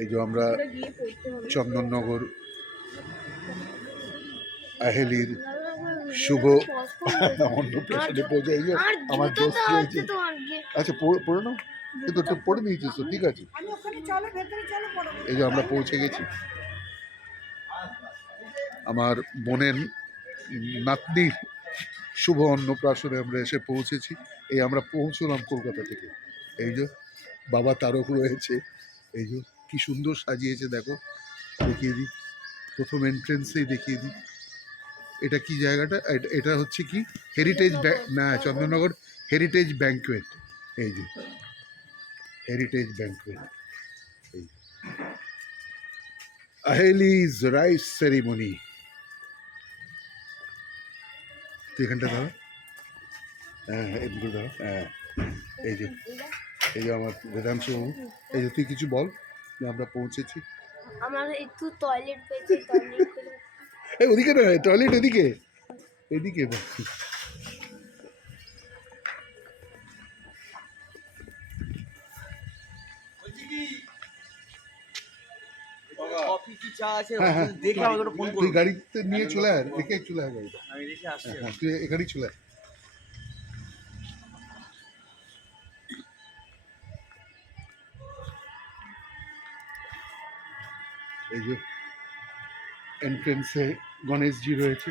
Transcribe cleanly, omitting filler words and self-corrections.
এই যে আমরা চন্দননগর আহেলির শুভ অন্নপ্রাশনে পৌঁছে। এই যে আমার দোস্ত রয়েছে। আচ্ছা পড়ে নাও, কিন্তু একটু পড়ে নিয়েছিস তো, ঠিক আছে। এই যে আমরা পৌঁছে গেছি আমার বোনের নাতনির শুভ অন্নপ্রাশনে আমরা এসে পৌঁছেছি। এই আমরা পৌঁছলাম কলকাতা থেকে। এই যে বাবা তারক রয়েছে, এই যে কি সুন্দর সাজিয়েছে দেখো, দেখিয়ে দিই, প্রথম এন্ট্রেন্সেই দেখিয়ে দিই। এটা কি জায়গাটা? এটা হচ্ছে কি হেরিটেজ না, চন্দননগর হেরিটেজ ব্যাংকুয়েট। এই যে হেরিটেজ ব্যাংকুয়েট, এই আহেলিজ রাইস সেরিমনি। তুই এখানটা দাঁড়া, হ্যাঁ এদিকে দাঁড়া, হ্যাঁ। এই যে আমার বেদাংশু বাবু, এই যে তুই কিছু বল যে আমরা পৌঁছেছি। আমার একটু টয়লেট পেয়েছে, টয়লেট এই ওদিকে না, টয়লেট এদিকে, এদিকে। তুই গাড়িতে নিয়ে চলে আয়, রেখে চলে আয় গাড়িটা। হ্যাঁ তুই এখানেই চলে আয়। এই যে এন্ট্রেন্সে গণেশজি রয়েছে।